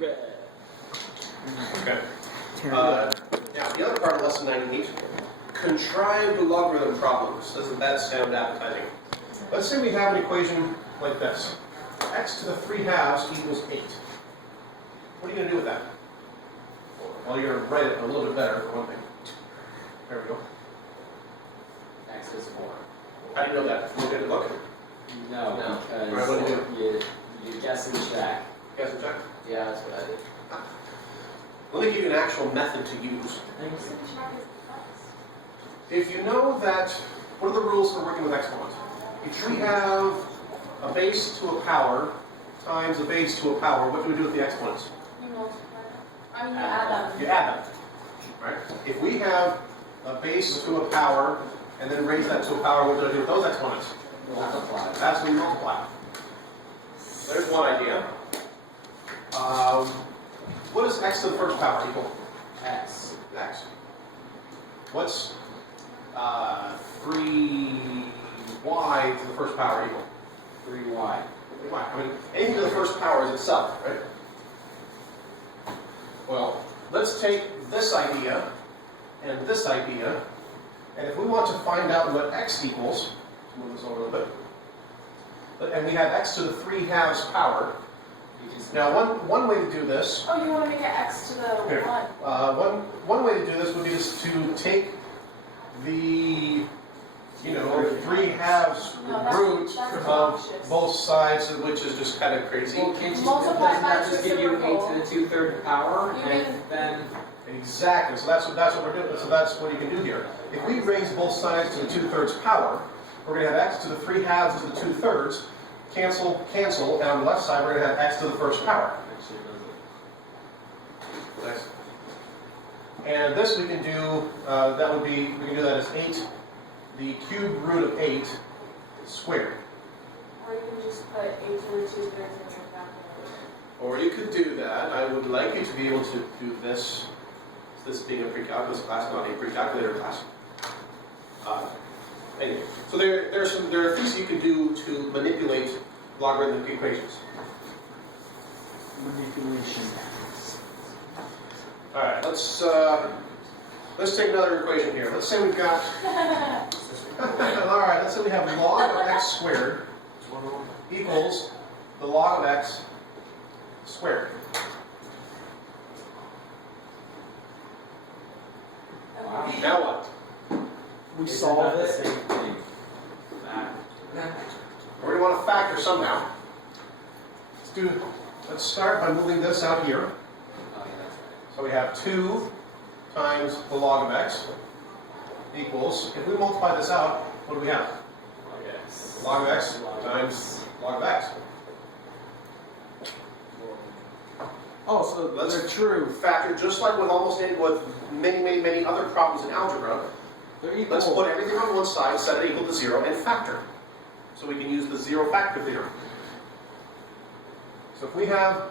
Okay. Now, the other part of lesson 98, contrived logarithm problems. Doesn't that sound appetizing? Let's say we have an equation like this. X to the 3/2 equals 8. What are you going to do with that? Well, you're going to write it a little bit better, for one thing. There we go. X is 4. How do you know that? Look at the book. No, Alright, what do you you guess and check. Guess and check. Yeah, that's what I did. Let me give you an actual method to use. If you know that, what are the rules for working with exponents? If we have a base to a power times a base to a power, what do we do with the exponents? You multiply them. I mean, you add them. You add them. Right? If we have a base to a power and then raise that to a power, what do I do with those exponents? Multiply. That's when you multiply. There's one idea. What does x to the first power equal? X. X. What's 3y to the first power equal? 3y. 3y. I mean, anything to the first power is itself, right? Well, let's take this idea and this idea, and if we want to find out what x equals, let's move this over a little bit, and we have x to the 3/2 power. Now, one way to do this. Oh, you want to make it x to the Here. 1. One way to do this would be just to take the 3/2 root that's of obnoxious. both sides, which is just kind of crazy. Well, can't you Multiply doesn't by that just give you 8 reciprocal. to the 2/3 power, You and mean- then Exactly. So that's what we're doing. So that's what you can do here. If we raise both sides to the 2/3 power, we're going to have x to the 3/2 to the 2/3. Cancel, cancel, and on the left side we're going to have x to the first power. Nice. And this we can do, we can do that as 8, the cubed root of 8 squared. Or you can just put 8 to the 2/3 in your calculator. Or you could do that. I would like you to be able to do this. This being a pre-calculus class, not a pre-calculator class. Anyway, so there are things you can do to manipulate logarithmic equations. manipulation. All right, let's take another equation here. Let's say we've got. All right, let's say we have log of x squared equals the log of x squared. Wow. Now what? We Isn't solve that the it. same thing? We're going to want to factor somehow. Let's start by moving this out here. Oh, yeah, that's right. So we have 2 times the log of x equals, if we multiply this out, what do we have? Yes. Log of x times log of x. Oh, so That's true. Factor, just like with many other problems in algebra, they're equal. let's put everything on one side, set it equal to 0, and factor. So we can use the zero factor theorem. So if we have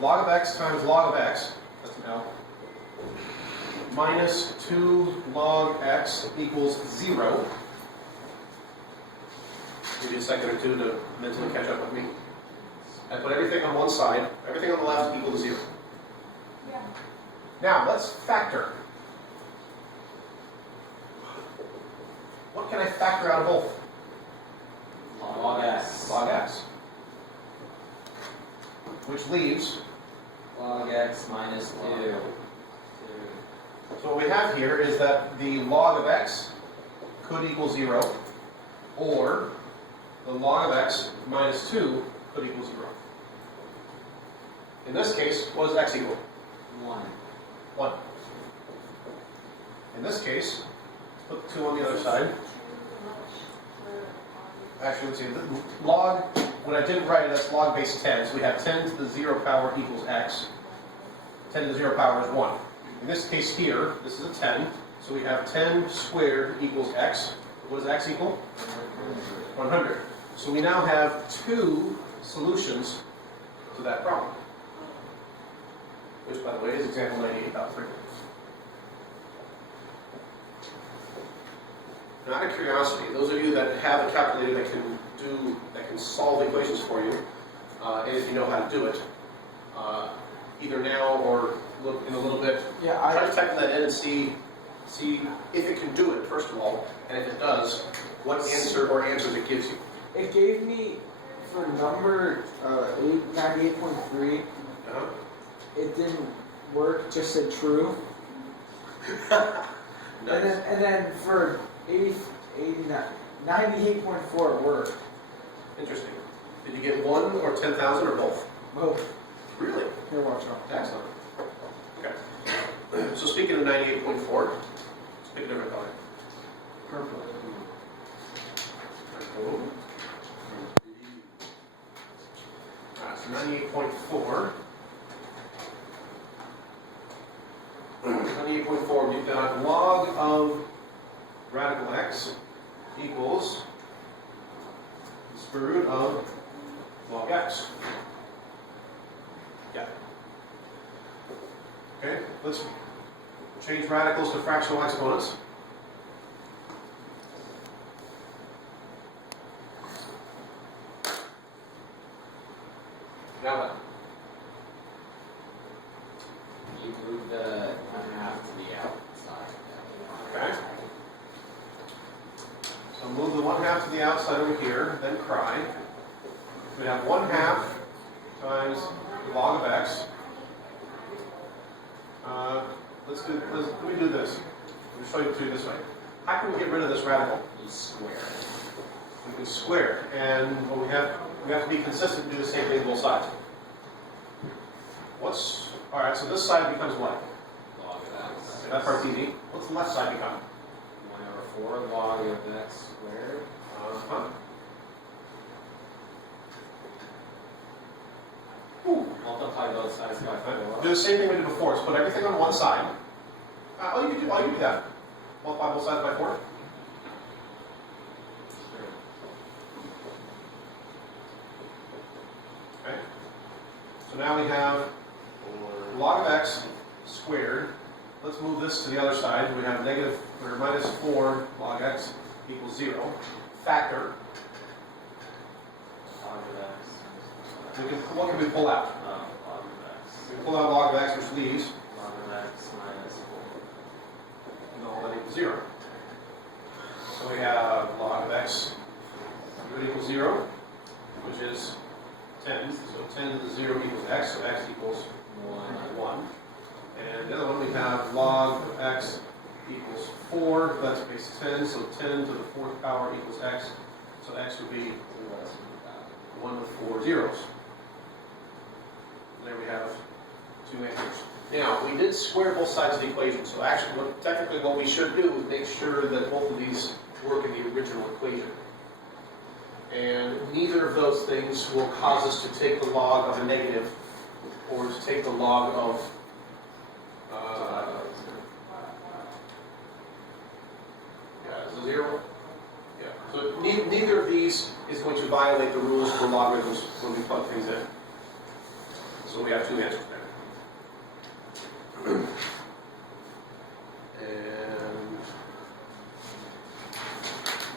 log of x times log of x, that's an L, minus 2 log x equals 0. Give you a second or two to mentally catch up with me. I put everything on one side, everything on the left equal to 0. Yeah. Now, let's factor. What can I factor out of both? Log x. Log x. Which leaves, Log x minus 2. so what we have here is that the log of x could equal 0, or the log of x minus 2 could equal 0. In this case, what does x equal? 1. 1. In this case, let's put the 2 on the other side. Actually, let's see, the log, when I didn't write it, that's log base 10, so we have 10 to the 0 power equals x. 10 to the 0 power is 1. In this case here, this is a 10, so we have 10 squared equals x. What does x equal? 100. So we now have 2 solutions to that problem. Which, by the way, is example 98.3. Now, out of curiosity, those of you that have a calculator that can solve equations for you, and if you know how to do it, either now or look in a little bit. Yeah, Try to type that in and see if it can do it, first of all, and if it does, what answer or answers it gives you. it gave me, for number 98.3, Uh-huh. it didn't work, just said true. Nice. And then for 98.4 it worked. Interesting. Did you get 1 or 10,000 or both? Both. Really? Here, watch out. Excellent. Okay. So speaking of 98.4, let's pick a different color. Purple. Alright, so 98.4. 98.4, we've got log of radical x equals the square root of log x. Yeah. Okay, let's change radicals to fractional exponents. Now what? You move the 1/2 to the outside. Okay. So move the 1/2 to the outside over here, then cry. We have 1/2 times log of x. Let me do this. Let me show you this way. How can we get rid of this radical? You square it. We can square it, and what we have to be consistent and do the same thing on both sides. All right, so this side becomes what? Log of x. Okay, that part's easy. What's the left side become? 1/4 log of x squared. Uh-huh. Multiply both sides by 4. Do the same thing we did before. Just put everything on one side. You can do that. Multiply both sides by 4. Sure. Okay. So now we have log of x squared. Let's move this to the other side. We have minus 4 log x equals 0. Factor. Log of x. What can we pull out? Log of x. We pull out log of x, which leaves Log of x minus 4. that equals 0. So we have log of x equals 0, which is 10. So 10 to the 0 equals x, so x equals 1. And the other one we have log of x equals 4, that's base 10, so 10 to the 4th power equals x, so x would be 1 with 4 zeros. And there we have 2 answers. Now, we did square both sides of the equation, so actually, technically what we should do is make sure that both of these work in the original equation. And neither of those things will cause us to take the log of a negative or to take the log of is it 0? Yeah. So neither of these is going to violate the rules for logarithms when we plug things in. So we have 2 answers there. And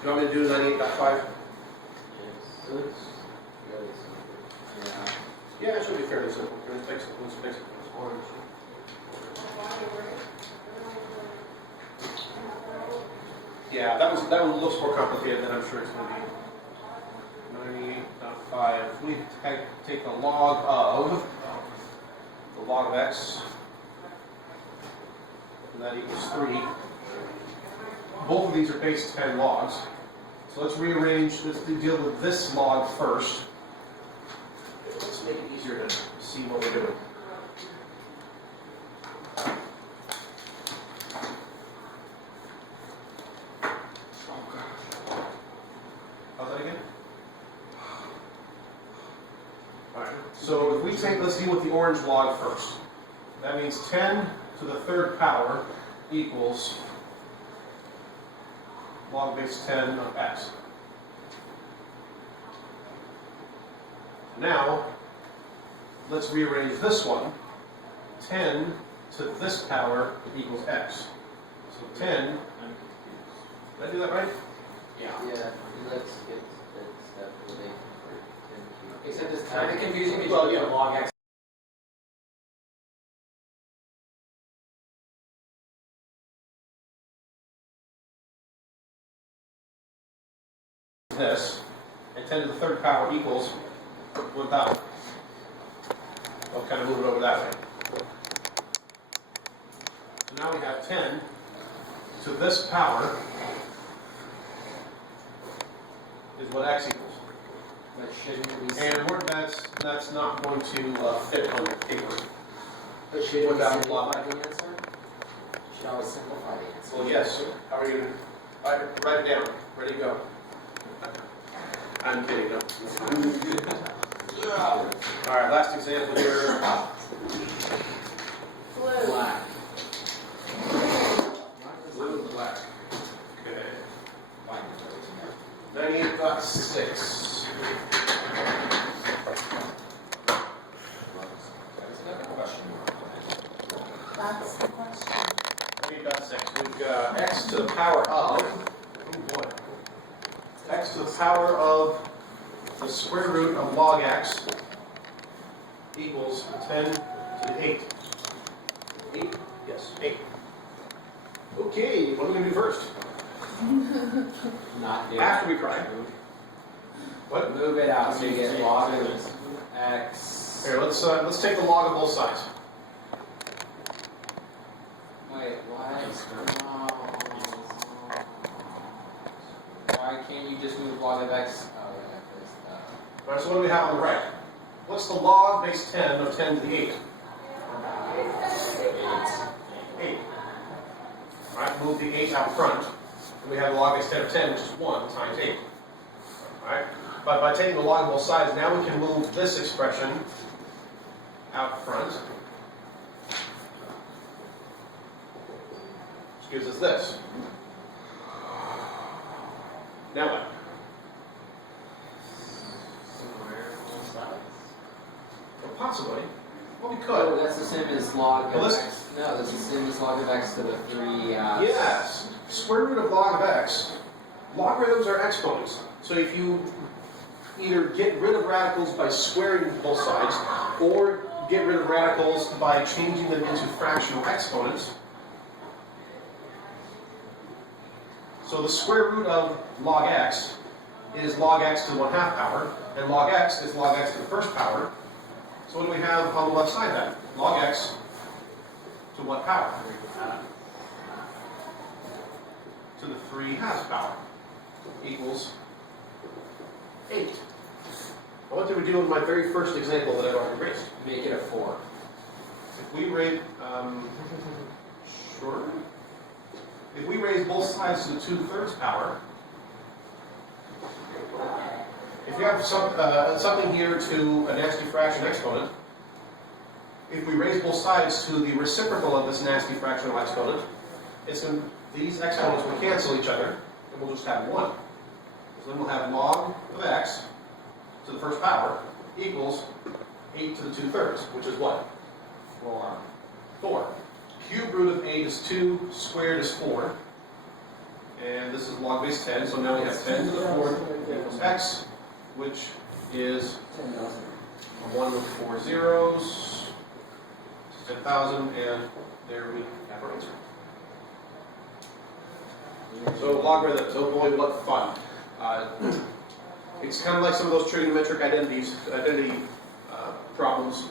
do you want me to do 98.5? Yeah, it should be fairly simple. Let's fix it. Orange. Yeah, that one looks more complicated than I'm sure it's going to be. 98.5. We take the log of x, and that equals 3. Both of these are base 10 logs. So let's deal with this log first. Let's make it easier to see what we're doing. How's that again? Alright, so if we let's deal with the orange log first. That means 10 to the 3rd power equals log base 10 of x. Now, let's rearrange this one. 10 to this power equals x. So 10, did I do that right? Yeah. Yeah, let's get that step where they convert 10 Except it's kind of confusing because Well, you yeah. have log x this, and 10 to the third power equals 1,000. I'll kind of move it over that way. So now we have 10 to this power is what x equals. But shouldn't we? And that's not going to fit on your paper. But shouldn't we without simplify the answer? Should always simplify the answer. Well, yes. How are you? Write it down. Ready to go. I'm kidding. No. All right. Last example here. Blue. Black. Blue and black. Okay. Black. 98.6. That's the question. 98.6. We've got x to the power of. Oh boy. X to the power of the square root of log x equals 10 to the 8. 8? Yes, 8. Okay, what are we going to do first? Not do. After we cry. What? Move it out so you get log of x. Here, let's take the log of both sides. Wait, why? Why can't you just move log of x? Oh, yeah, because All right, so what do we have on the right? What's the log base 10 of 10 to the 8? 8. All right, move the 8 out front. And we have log base 10 of 10, which is 1 times 8. All right? But by taking the log of both sides, now we can move this expression out front. Which gives us this. Now what? Well, possibly. Well, we Oh, could. that's the same as log Well, of let's- x. No, that's the same as log of x to the 3. Yes. Square root of log of x. Logarithms are exponents. So if you either get rid of radicals by squaring both sides, or get rid of radicals by changing them into fractional exponents. So the square root of log x is log x to the 1/2 power, and log x is log x to the first power. So what do we have on the left side then? Log x to what power? To the 3/2 power equals 8. Now what did we do in my very first example that I've already raised? Make it a 4. If we raise, sure. If we raise both sides to the 2/3 power, if you have something here to a nasty fraction exponent, if we raise both sides to the reciprocal of this nasty fractional exponent, these exponents will cancel each other, and we'll just have 1. So then we'll have log of x to the first power equals 8 to the 2/3, which is what? 4. Cube root of 8 is 2, squared is 4. And this is log base 10, so now we have 10 to the 4th equals x, which is 1 with 4 zeros, 10,000, and there we have our answer. So logarithms, oh boy, what fun. It's kind of like some of those trigonometric identity problems.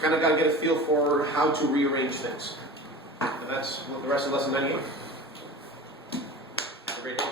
Kind of got to get a feel for how to rearrange things. And that's the rest of lesson 98. Have a great day.